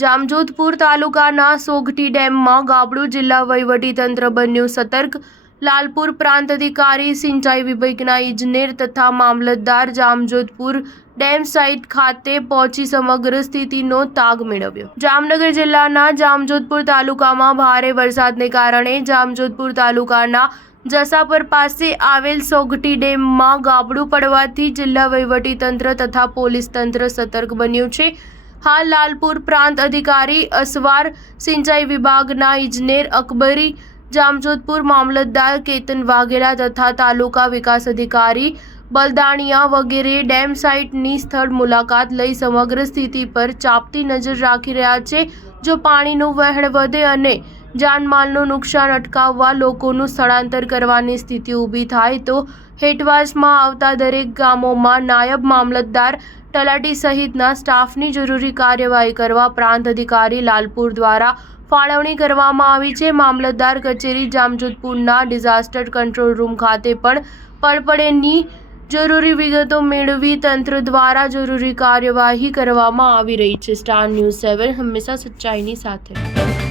જામજોધપુર તાલુકાના સોગઠી ડેમમાં ગાબડું જિલ્લા વહીવટીતંત્ર બન્યું સતર્ક। લાલપુર પ્રાંત અધિકારી સિંચાઈ વિભાગના ઇજનેર તથા મામલતદાર જામજોધપુર ડેમ સાઇટ ખાતે પહોંચી સમગ્ર સ્થિતિનો તાગ મેળવ્યો। જામનગર જિલ્લાના જામજોધપુર તાલુકામાં ભારે વરસાદને કારણે જામજોધપુર તાલુકાના જસાપર પાસે આવેલ સોગઠી ડેમમાં ગાબડું પડવાથી જિલ્લા વહીવટીતંત્ર તથા પોલીસ તંત્ર સતર્ક બન્યું છે। હાલ લાલપુર પ્રાંત અધિકારી અસવાર, સિંચાઈ વિભાગના ઇજનેર અકબરી, જામજોધપુર મામલતદાર કેતન વાઘેલા તથા તાલુકા વિકાસ અધિકારી બલદાણિયા વગેરે ડેમ સાઇટની સ્થળ મુલાકાત લઈ સમગ્ર સ્થિતિ પર ચાંપતી નજર રાખી રહ્યા છે। જો પાણીનું વહેણ વધે અને જાનમાલનું નુકસાન અટકાવવા લોકોનું સ્થળાંતર કરવાની સ્થિતિ ઊભી થાય તો હેઠવાસમાં આવતા દરેક ગામોમાં નાયબ મામલતદાર, તલાટી સહિતના સ્ટાફની જરૂરી કાર્યવાહી કરવા પ્રાંત અધિકારી લાલપુર દ્વારા ફાળવણી કરવામાં આવી છે। મામલતદાર કચેરી જામજોધપુરના ડિઝાસ્ટર કંટ્રોલ રૂમ ખાતે પણ પળપળેની જરૂરી વિગતો મેળવી તંત્ર દ્વારા જરૂરી કાર્યવાહી કરવામાં આવી રહી છે। સ્ટાર ન્યૂઝ 7 હંમેશા સચ્ચાઈની સાથે।